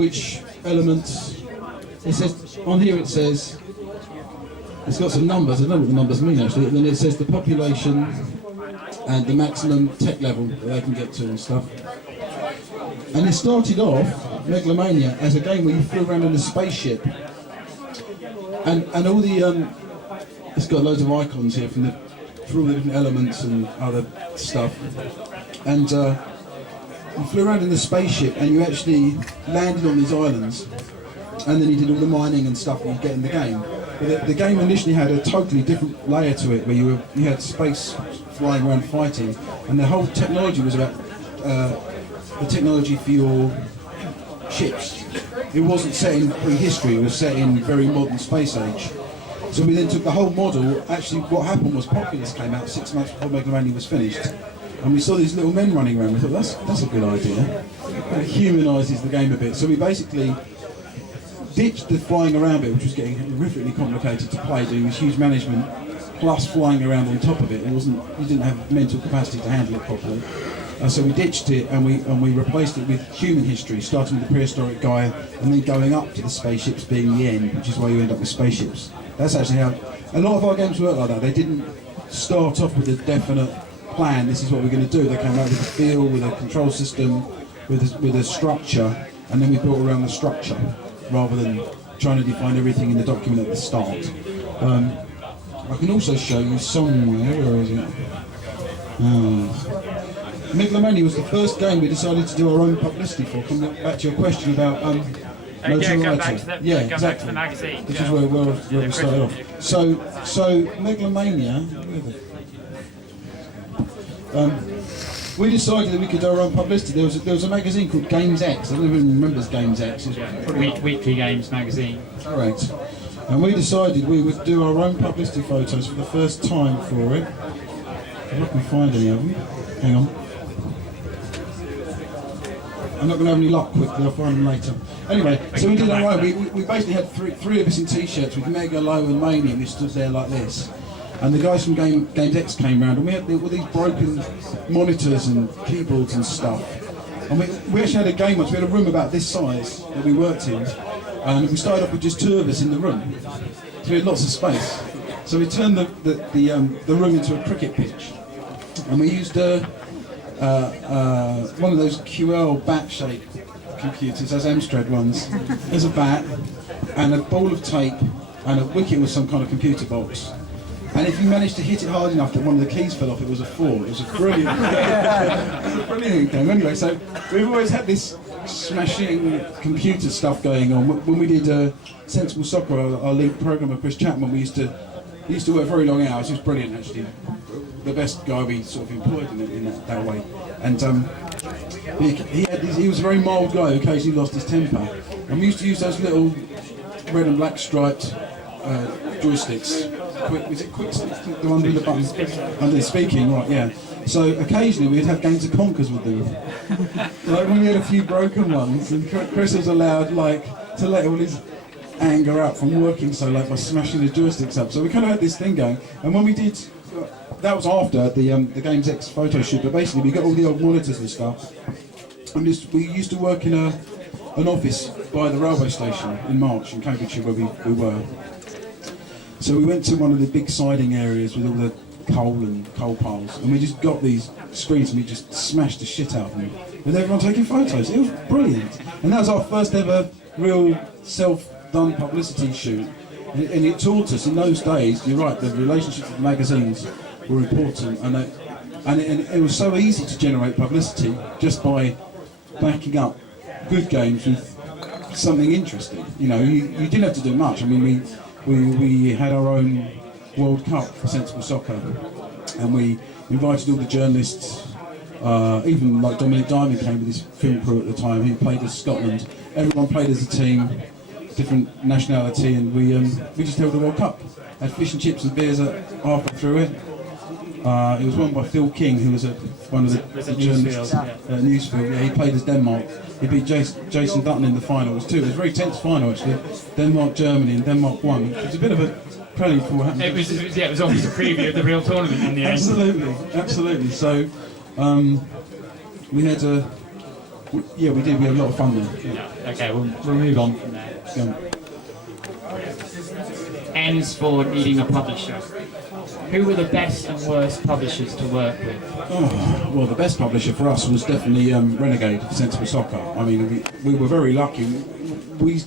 which elements. It says on here. It says it's got some numbers. I don't know what the numbers mean actually. And then it says the population and the maximum tech level that they can get to and stuff. And it started off Megalomania as a game where you flew around in a spaceship, and all the it's got loads of icons here for all the different elements and other stuff. And you flew around in the spaceship and you actually landed on these islands, and then you did all the mining and stuff that you get in the game. But the game initially had a totally different layer to it, where you had space flying around fighting, and the whole technology was about the technology for your ships. It wasn't set in prehistory, it was set in very modern space age. So we then took the whole model. Actually what happened was Populous came out 6 months before Megalomania was finished, and we saw these little men running around. We thought that's a good idea. It humanises the game a bit. So we basically ditched the flying around bit, which was getting horrifically complicated to play, doing this huge management plus flying around on top of it. You didn't have mental capacity to handle it properly. So we ditched it and we replaced it with human history, starting with the prehistoric guy and then going up to the spaceships being the end, which is why you end up with spaceships. That's actually how a lot of our games work like that. They didn't start off with a definite plan, this is what we're going to do. They came out with a feel, with a control system, with a structure, and then we built around the structure, rather than trying to define everything in the document at the start. I can also show you somewhere, where is it? Megalomania was the first game we decided to do our own publicity for. Coming back to your question about notoriety. Back to the magazine. This is where we started off. So Megalomania. We decided that we could do our own publicity. There was a magazine called Games X. I don't even remember Games X. Weekly Games magazine. Correct. And we decided we would do our own publicity photos for the first time for it. If I can find any of them. Hang on. I'm not going to have any luck quickly, I'll find them later. Anyway, so we did our own. We basically had three of us in t-shirts with Mega, Low and Mania, and we stood there like this. And the guys from Games X came round, and we had all these broken monitors and keyboards and stuff. And we actually had a game once. We had a room about this size that we worked in, and we started off with just 2 of us in the room. So we had lots of space. So we turned the room into a cricket pitch, and we used one of those QL bat-shaped computers, those Amstrad ones, as a bat, and a ball of tape, and a wicket with some kind of computer box. And if you managed to hit it hard enough that one of the keys fell off, it was a 4. It was a brilliant, it was a brilliant game. Anyway, so we've always had this smashing computer stuff going on. When we did Sensible Soccer, our lead programmer Chris Chapman, we used to work very long hours. He was brilliant, actually. The best guy we sort of employed in that way. And he was a very mild guy who occasionally lost his temper. And we used to use those little red and black striped joysticks. Was it quick sticks? The one with the buttons? Under speaking, right, yeah. So occasionally we'd have games of conkers with them. Like when we had a few broken ones, and Chris was allowed to let all his anger out from working so late by smashing the joysticks up. So we kind of had this thing going. And when we did, that was after the Games X photo shoot, but basically we got all the old monitors and stuff. And we used to work in an office by the railway station in March in Cambridgeshire, where we were. So we went to one of the big siding areas with all the coal piles, and we just got these screens and we just smashed the shit out of them with everyone taking photos. It was brilliant, and that was our first ever real self-done publicity shoot. And it taught us in those days, you're right, the relationships with magazines were important, and it was so easy to generate publicity just by backing up good games with something interesting. You know, you didn't have to do much. I mean, we had our own World Cup for Sensible Soccer, and we invited all the journalists, even like Dominic Diamond came with his film crew at the time. He played as Scotland. Everyone played as a team, different nationality, and we just held the World Cup. Had fish and chips and beers halfway through it. It was won by Phil King, who was one of the journalists at Newsfield. Yeah, he played as Denmark. He beat Jason Dutton in the final. It was a very tense final actually. Denmark, Germany, and Denmark won. It was a bit of a prelude for what happened. It was almost a preview of the real tournament in the end. Absolutely. So we had Yeah, we did. We had a lot of fun there. Yeah. Okay, we'll move on from there. Yeah. N's for needing a publisher. Who were the best and worst publishers to work with? Oh, well, the best publisher for us was definitely Renegade, Sensible Soccer. I mean, we were very lucky. We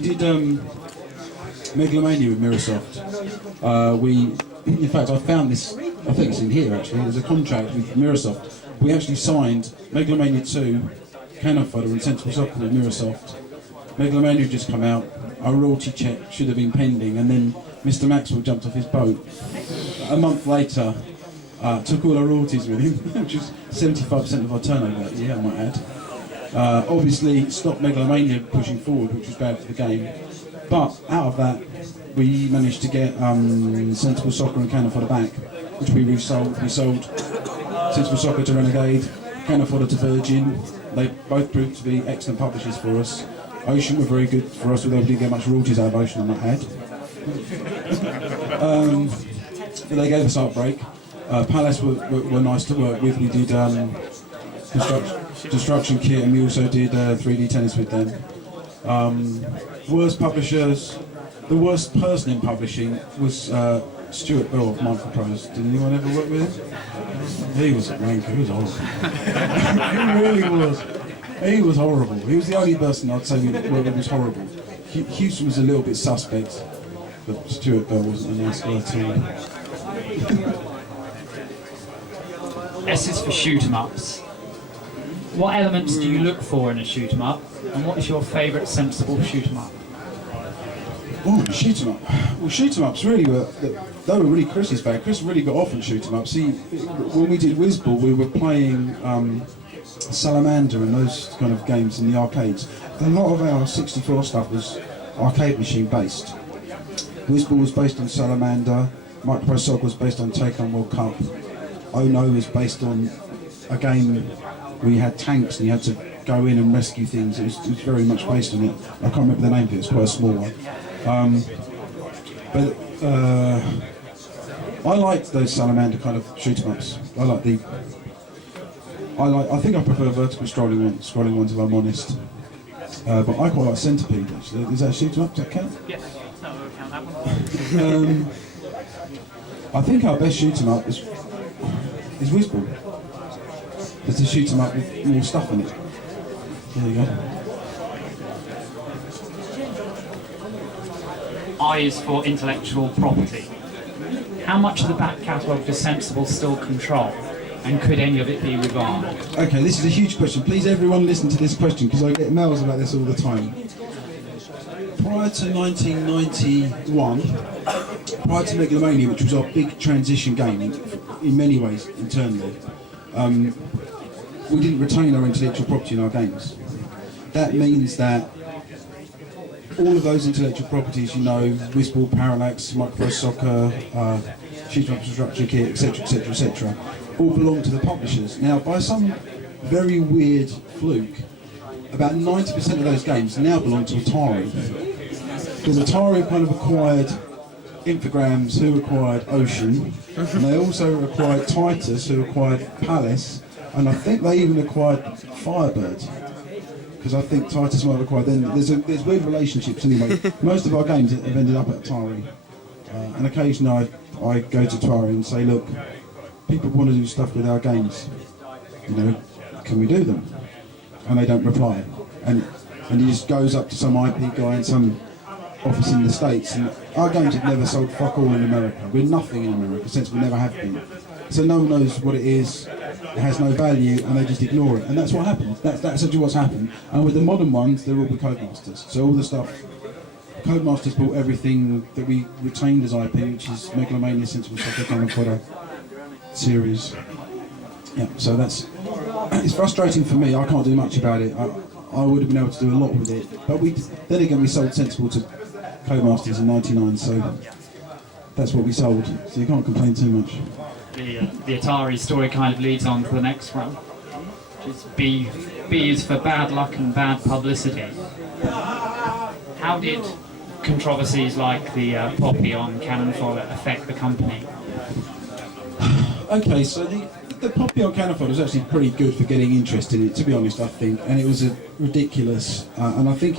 did Megalomania with Microsoft. In fact, I found this, I think it's in here actually, there's a contract with Microsoft. We actually signed Megalomania 2, Cannon Fodder and Sensible Soccer with Microsoft. Megalomania had just come out, our royalty check should have been pending, and then Mr. Maxwell jumped off his boat. A month later, took all our royalties with him, which was 75% of our turnover that year, I might add. Obviously, stopped Megalomania pushing forward, which was bad for the game. But out of that, we managed to get Sensible Soccer and Cannon Fodder back, which we resold. We sold Sensible Soccer to Renegade, Cannon Fodder to Virgin. They both proved to be excellent publishers for us. Ocean were very good for us, although we didn't get much royalties out of Ocean, I might add. But they gave us Heartbreak. Palace were nice to work with. We did Destruction Kit, and we also did 3D Tennis with them. Worst publishers, the worst person in publishing was Stuart Bell of Mindful Pros. Did anyone ever work with him? He was a wanker, he was horrible. He really was. He was horrible. He was the only person I'd say that was horrible. Houston was a little bit suspect, but Stuart Bell wasn't a nice guy at all. S is for Shootemups. What elements do you look for in a shoot-em-up, and what is your favourite sensible shoot-em-up? Oh, shoot-em-up. Well, shoot-em-ups really they were really Chris's bag. Chris really got off on shoot-em-ups. When we did Whizball, we were playing Salamander and those kind of games in the arcades. A lot of our 64 stuff was arcade machine based. Whizball was based on Salamander, Micro Soccer was based on Take On World Cup, Oh No was based on a game where you had tanks and you had to go in and rescue things. It was very much based on it. I can't remember the name of it, it's quite a small one. I liked those Salamander kind of shoot-em-ups. I think I prefer vertical scrolling ones if I'm honest. But I quite like Centipede actually. Is that a shoot-em-up? Does that count? Yes, that will count that one. I think our best shoot-em-up is Whizball. It's a shoot-em-up with more stuff in it. There you go. I is for intellectual property. How much of the back catalogue does Sensible still control? And could any of it be revived? Okay, this is a huge question. Please everyone listen to this question because I get mails about this all the time. Prior to 1991, prior to Megalomania, which was our big transition game in many ways internally, we didn't retain our intellectual property in our games. That means that all of those intellectual properties, you know, Whizball, Parallax, Micro Soccer, Shootemups, Destruction Kit, etc., etc., etc., all belong to the publishers. Now, by some very weird fluke, about 90% of those games now belong to Atari. Because Atari kind of acquired Infogrames, who acquired Ocean, and they also acquired Titus, who acquired Palace, and I think they even acquired Firebird. Because I think Titus might have acquired them. There's weird relationships anyway. Most of our games have ended up at Atari. And occasionally I go to Atari and say, look, people want to do stuff with our games. You know, can we do them? And they don't reply. And he just goes up to some IP guy in some office in the States, and our games have never sold fuck all in America. We're nothing in America, since we never have been. So no one knows what it is, it has no value, and they just ignore it. And that's what happens. That's actually what's happened. And with the modern ones, they're all with Codemasters. So all the stuff, Codemasters bought everything that we retained as IP, which is Megalomania, Sensible Soccer, Cannon Fodder series. Yeah, so it's frustrating for me. I can't do much about it. I would have been able to do a lot with it, but then again we sold Sensible to Codemasters in '99, so that's what we sold. So you can't complain too much. The Atari story kind of leads on to the next one, which is B is for bad luck and bad publicity. How did controversies like the Poppy on Cannon Fodder affect the company? Okay, so the Poppy on California was actually pretty good for getting interest in it, to be honest, I think. And it was a ridiculous, and I think